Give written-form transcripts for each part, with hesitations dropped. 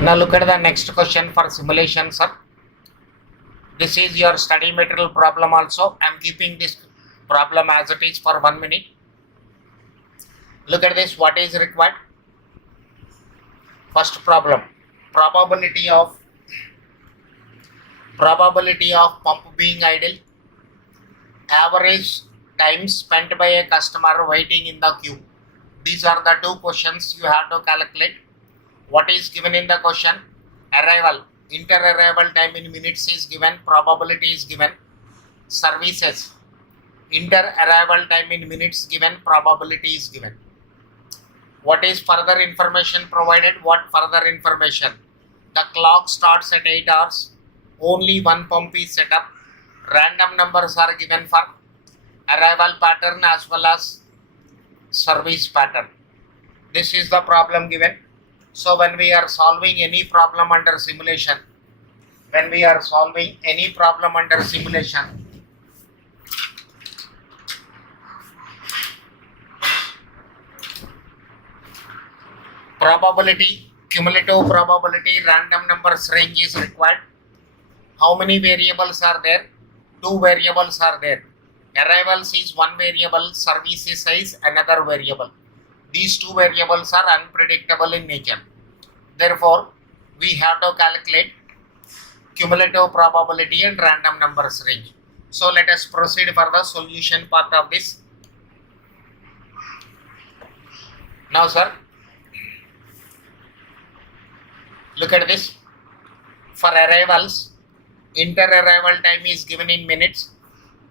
Now look at the next question for simulation, sir. This is your study material problem also. I am keeping this problem as it is for 1 minute. Look at this, what is required. First problem, probability of pump being idle, average time spent by a customer waiting in the queue. These are the two questions you have to calculate. What is given in the question? Arrival, inter-arrival time in minutes is given, probability is given. Services, inter-arrival time in minutes given, probability is given. What is further information provided? What further information? The clock starts at 8 hours. Only one pump is set up. Random numbers are given for arrival pattern as well as service pattern. This is the problem given. So when we are solving any problem under simulation, probability, cumulative probability, random numbers range is required. How many variables are there? 2 variables are there. Arrivals is one variable, services is another variable. These 2 variables are unpredictable in nature. Therefore, we have to calculate cumulative probability and random numbers range. So let us proceed for the solution part of this. Now sir, look at this. For arrivals, inter-arrival time is given in minutes,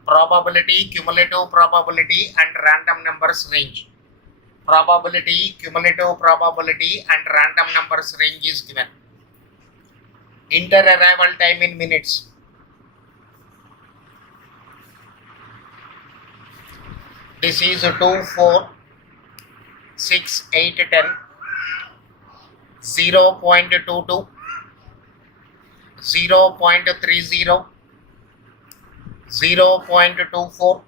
probability, cumulative probability and random numbers range. Probability, cumulative probability and random numbers range is given. Inter-arrival time in minutes. This is 2, 4, 6, 8, 10, 0.22, 0.30, 0.24,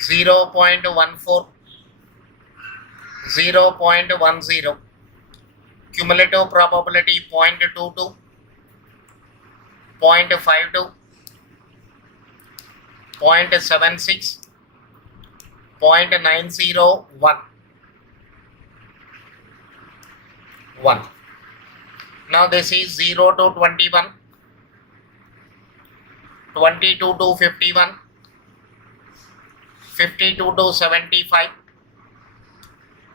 0.14, 0.10, cumulative probability 0.22, 0.52, 0.76, 0.901, 1. Now this is 0 to 21, 22 to 51, 52 to 75,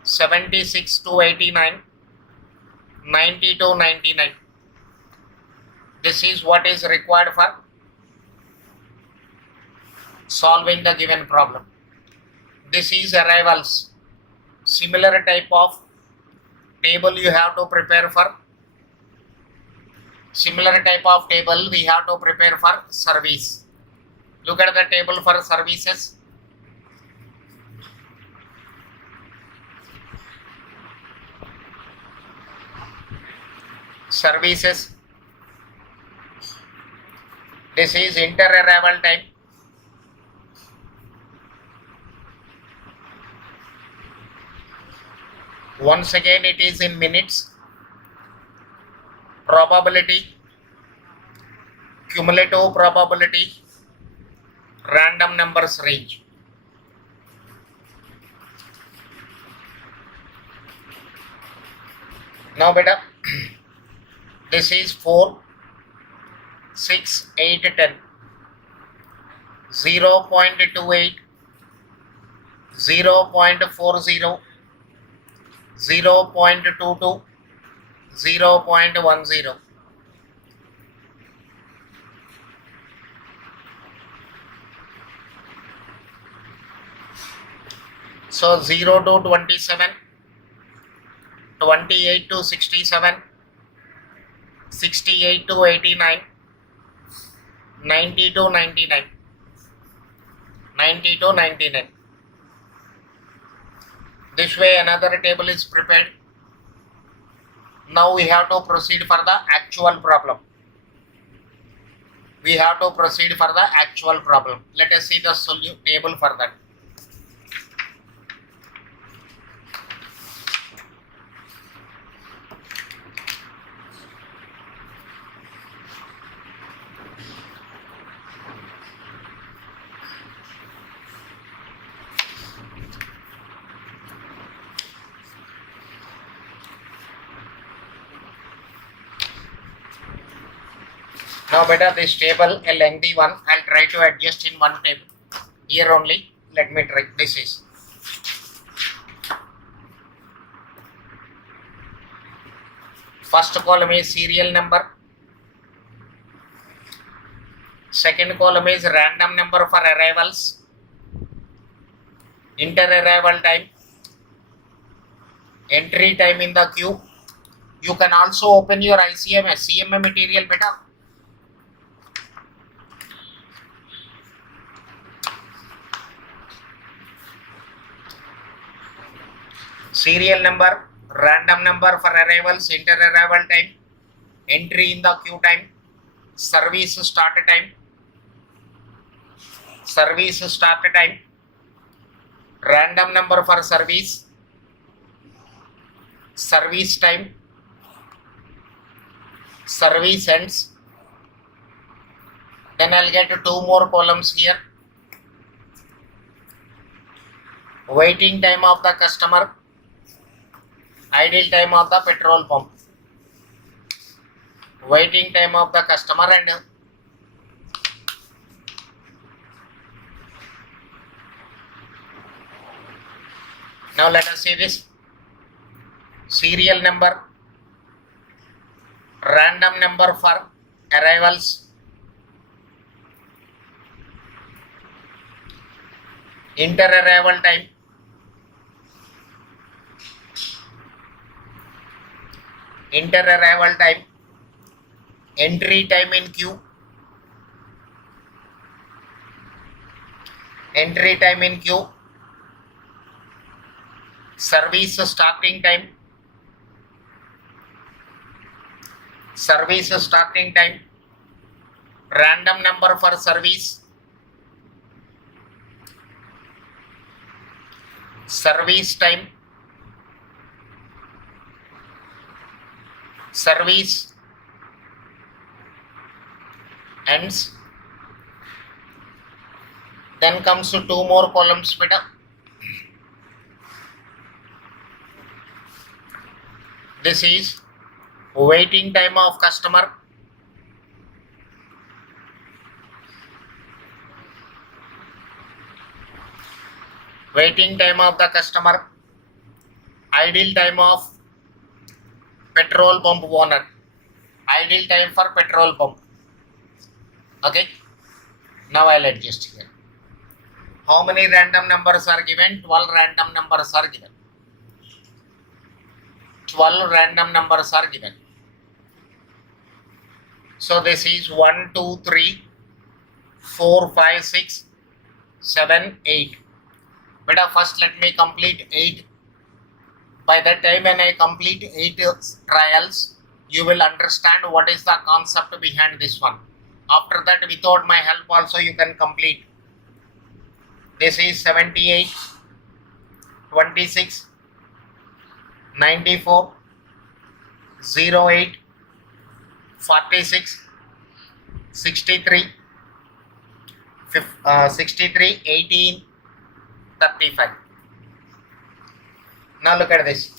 76 to 89, 90 to 99. This is what is required for solving the given problem. This is arrivals. Similar type of table you have to prepare for. Similar type of table we have to prepare for service. Look at the table for services. Services. This is inter-arrival time. Once again it is in minutes. Probability, cumulative probability, random numbers range. Now beta, this is 4, 6, 8, 10, 0.28, 0.40, 0.22, 0.10. So 0 to 27, 28 to 67, 68 to 89, 90 to 99, 90 to 99. This way another table is prepared. Now we have to proceed for the actual problem. Let us see the table for that. Now beta this table a lengthy one. I'll try to adjust in one table. Here only. Let me try. This is. First column is serial number. Second column is random number for arrivals. Inter-arrival time. Entry time in the queue. You can also open your CMA material beta. Serial number, random number for arrivals, inter-arrival time, entry in the queue time, service start time, random number for service, service time, service ends. Then I'll get two more columns here. Waiting time of the customer, idle time of the petrol pump. Waiting time of the customer and now let us see this. Serial number, random number for arrivals, inter-arrival time, entry time in queue, service starting time, random number for service, service time, service ends. Then comes to two more columns beta. This is waiting time of customer, idle time of petrol pump owner, idle time for petrol pump. Okay, now I'll adjust here. How many random numbers are given? 12 random numbers are given. 12 random numbers are given. So this is 1, 2, 3, 4, 5, 6, 7, 8. But first let me complete 8. By that time when I complete 8 trials, you will understand what is the concept behind this one. After that, without my help also you can complete. This is 78, 26, 94, 08, 46, 63, 18, 35. Now look at this.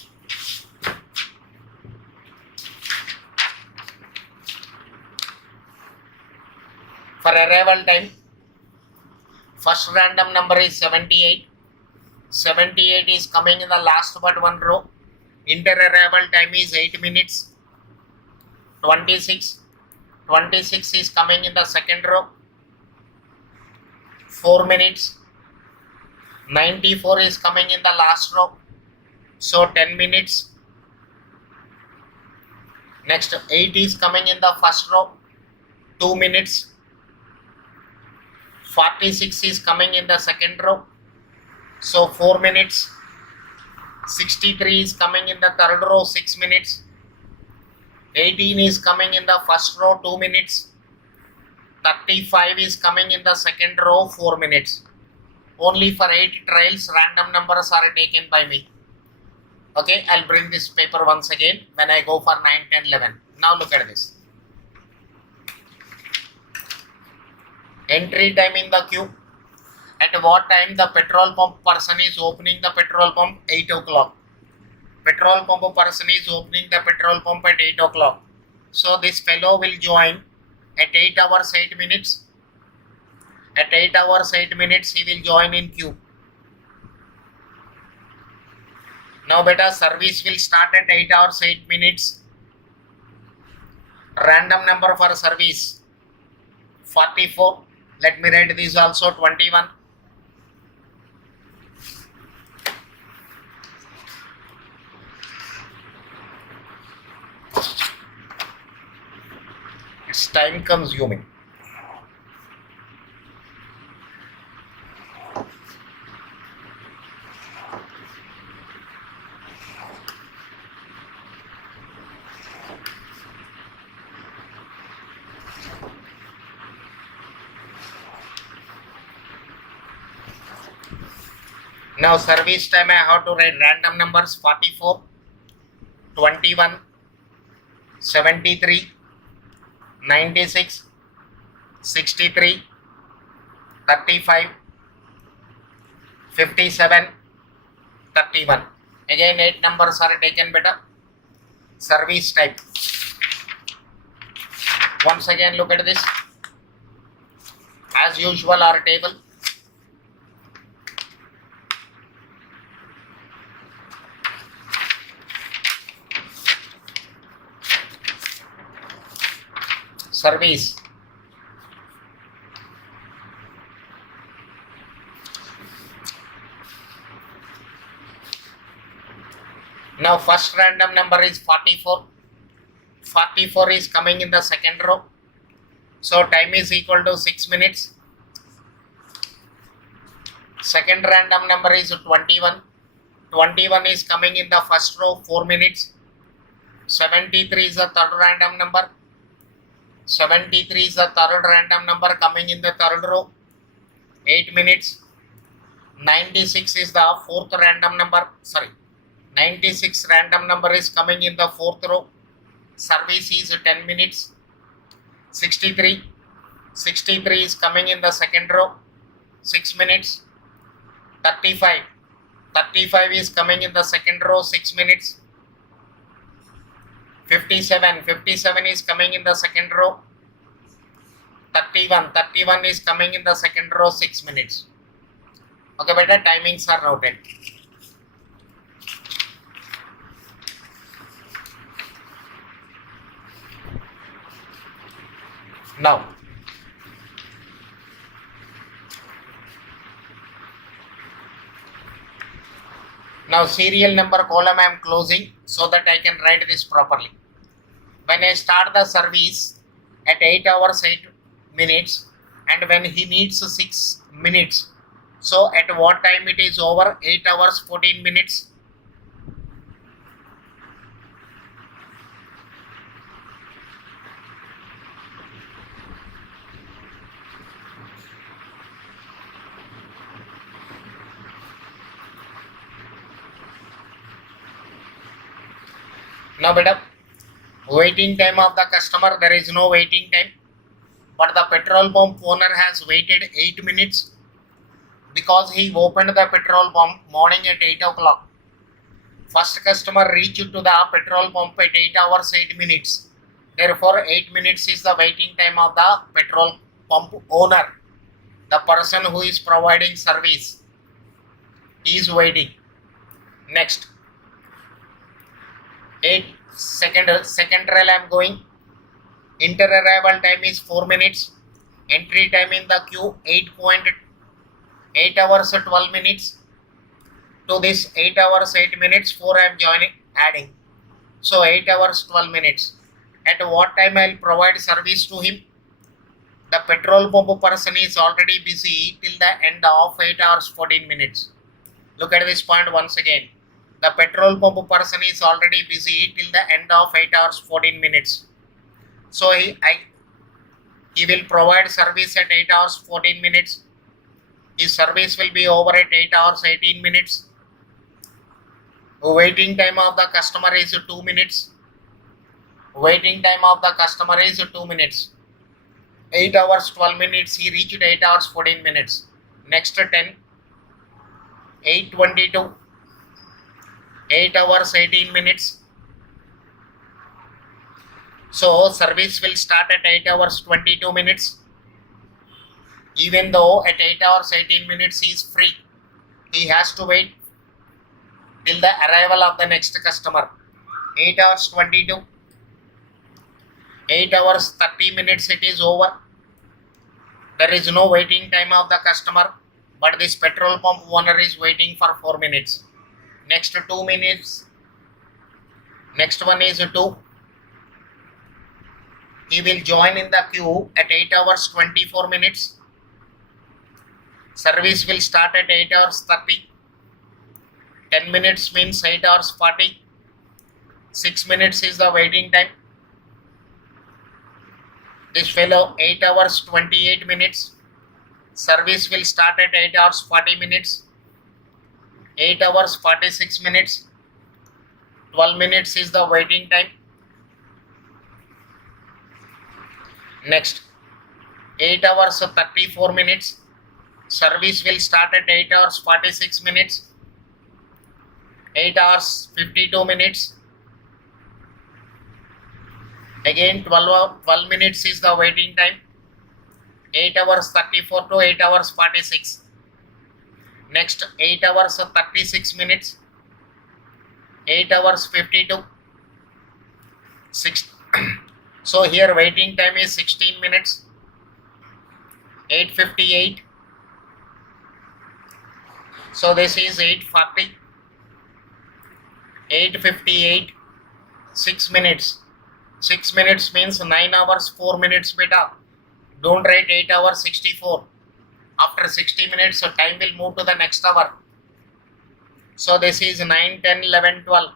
For arrival time, first random number is 78. 78 is coming in the last but one row. Inter-arrival time is 8 minutes. 26 is coming in the second row. 4 minutes. 94 is coming in the last row. So 10 minutes. Next 8 is coming in the first row. 2 minutes. 46 is coming in the second row. So 4 minutes. 63 is coming in the third row. 6 minutes. 18 is coming in the first row. 2 minutes. 35 is coming in the second row. 4 minutes. Only for 8 trials random numbers are taken by me. Okay, I'll bring this paper once again when I go for 9, 10, 11. Now look at this. Entry time in the queue. At what time the petrol pump person is opening the petrol pump? 8 o'clock. Petrol pump person is opening the petrol pump at 8 o'clock. So this fellow will join at 8 hours 8 minutes. At 8 hours 8 minutes he will join in queue. Now beta, service will start at 8 hours 8 minutes. Random number for service 44. Let me write this also 21. It's time consuming. Now service time I have to write random numbers 44, 21, 73, 96, 63, 35, 57, 31. Again 8 numbers are taken beta. Service type. Once again look at this. As usual our table. Service. Now first random number is 44. 44 is coming in the second row. So time is equal to 6 minutes. Second random number is 21. 21 is coming in the first row, 4 minutes. 73 is the third random number. 73 is the third random number coming in the third row, 8 minutes. 96 is the fourth random number. 96 random number is coming in the fourth row. Service is 10 minutes. 63 is coming in the second row, 6 minutes. 35 is coming in the second row, 6 minutes. 57 is coming in the second row. 31 is coming in the second row, 6 minutes. Okay, beta, timings are noted. Now serial number column I am closing so that I can write this properly. When I start the service at 8 hours 8 minutes and when he needs 6 minutes, so at what time it is over? 8 hours 14 minutes. Now beta, waiting time of the customer, there is no waiting time, but the petrol pump owner has waited 8 minutes because he opened the petrol pump morning at 8 o'clock. First customer reached to the petrol pump at 8 hours 8 minutes. Therefore 8 minutes is the waiting time of the petrol pump owner. The person who is providing service is waiting. Next, second rail I am going. Inter arrival time is 4 minutes. Entry time in the queue 8 hours 12 minutes. To this 8 hours 8 minutes 4 I am adding. So 8 hours 12 minutes. At what time I will provide service to him? The petrol pump person is already busy till the end of 8 hours 14 minutes. Look at this point once again. The petrol pump person is already busy till the end of 8 hours 14 minutes. So he will provide service at 8 hours 14 minutes. His service will be over at 8 hours 18 minutes. Waiting time of the customer is 2 minutes. Waiting time of the customer is 2 minutes. 8 hours 12 minutes, he reached 8 hours 14 minutes. Next 10, 8:22. 8 hours 18 minutes. So service will start at 8 hours 22 minutes. Even though at 8 hours 18 minutes he is free, he has to wait till the arrival of the next customer. 8 hours 22, 8 hours 30 minutes it is over. There is no waiting time of the customer, but this petrol pump owner is waiting for 4 minutes. Next 2 minutes, next one is 2. He will join in the queue at 8 hours 24 minutes. Service will start at 8 hours 30. 10 minutes means 8 hours 40. 6 minutes is the waiting time. This fellow 8 hours 28 minutes. Service will start at 8 hours 40 minutes. 8 hours 46 minutes. 12 minutes is the waiting time. Next 8 hours 34 minutes. Service will start at 8 hours 46 minutes. 8 hours 52 minutes. Again 12 minutes is the waiting time. 8 hours 34 to 8 hours 46. Next 8 hours 36 minutes. 8 hours 52. 6. So here waiting time is 16 minutes. 8:58. So this is 8:40. 8:58. 6 minutes. 6 minutes means 9 hours 4 minutes beta. Don't write 8 hours 64. After 60 minutes, so time will move to the next hour. So this is 9, 10, 11, 12.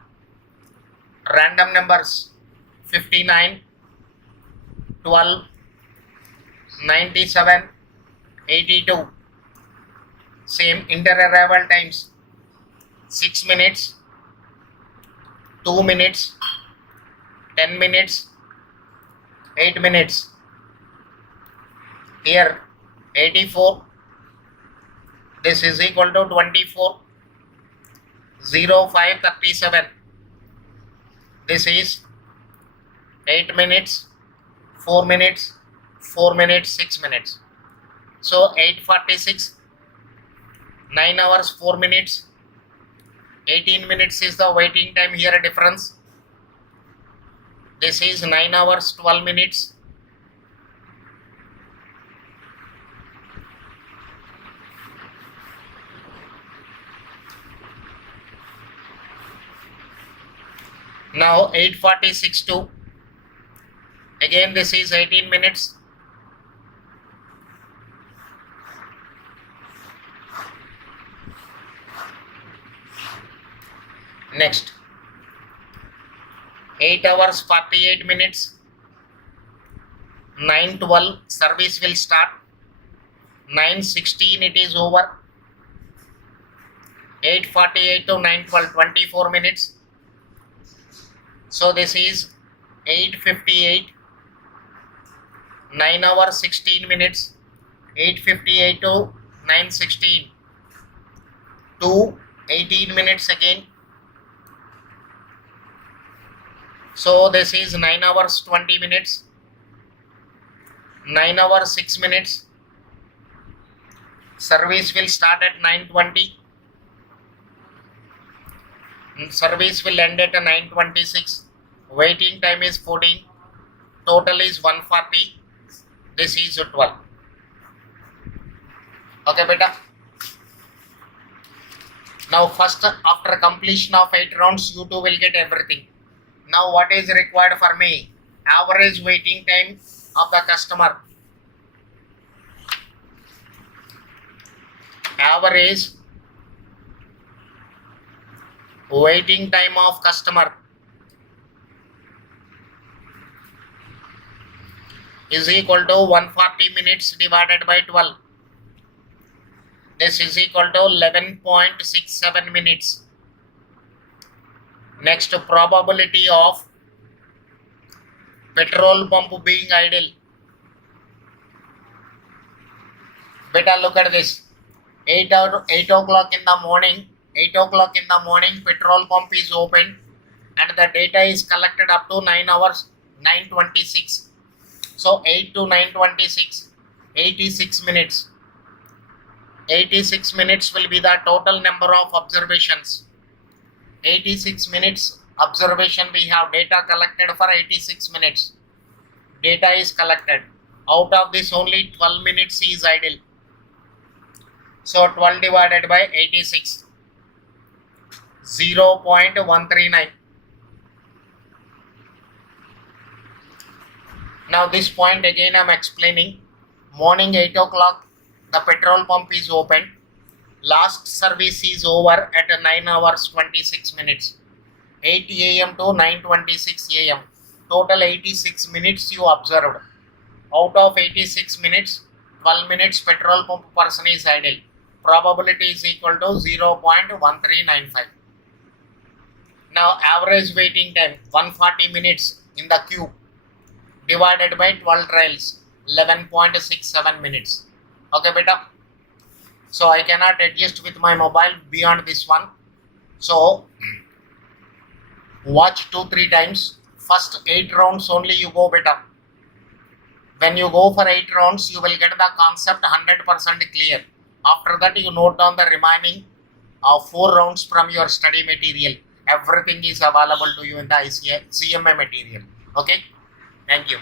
Random numbers 59, 12, 97, 82. Same inter-arrival times 6 minutes, 2 minutes, 10 minutes, 8 minutes. Here 84. This is equal to 24. 05:37. This is 8 minutes, 4 minutes, 4 minutes, 6 minutes. So 8:46. 9 hours 4 minutes. 18 minutes is the waiting time here difference. This is 9 hours 12 minutes. Now 8:46 to, again this is 18 minutes. Next 8 hours 48 minutes. 9:12 service will start. 9:16 it is over. 8:48 to 9:12 24 minutes. So this is 8:58. 9 hours 16 minutes. 8:58 to 9:16. 18 minutes again. So this is 9 hours 20 minutes. 9 hours 6 minutes. Service will start at 9:20. Service will end at 9:26. Waiting time is 14. Total is 140. This is 12. Okay, beta. Now first, after completion of 8 rounds, you two will get everything. Now what is required for me? Average waiting time of the customer. Average waiting time of customer is equal to 140 minutes divided by 12. This is equal to 11.67 minutes. Next, probability of petrol pump being idle. Beta, look at this. 8 o'clock in the morning. 8 o'clock in the morning, petrol pump is opened and the data is collected up to 9 hours. 9:26. So 8 to 9:26, 86 minutes. 86 minutes will be the total number of observations. 86 minutes observation, we have data collected for 86 minutes. Data is collected. Out of this only 12 minutes is idle. So 12 divided by 86, 0.139. Now this point again I am explaining. Morning 8 o'clock the petrol pump is opened. Last service is over at 9 hours 26 minutes. 8 a.m. to 9:26 a.m. Total 86 minutes you observed. Out of 86 minutes, 12 minutes petrol pump person is idle. Probability is equal to 0.1395. Now average waiting time 140 minutes in the queue divided by 12 trials, 11.67 minutes. Okay beta. So I cannot adjust with my mobile beyond this one. So watch 2-3 times. First 8 rounds only you go beta. When you go for 8 rounds, you will get the concept 100% clear. After that, you note down the remaining 4 rounds from your study material. Everything is available to you in the CMA material. Okay. Thank you.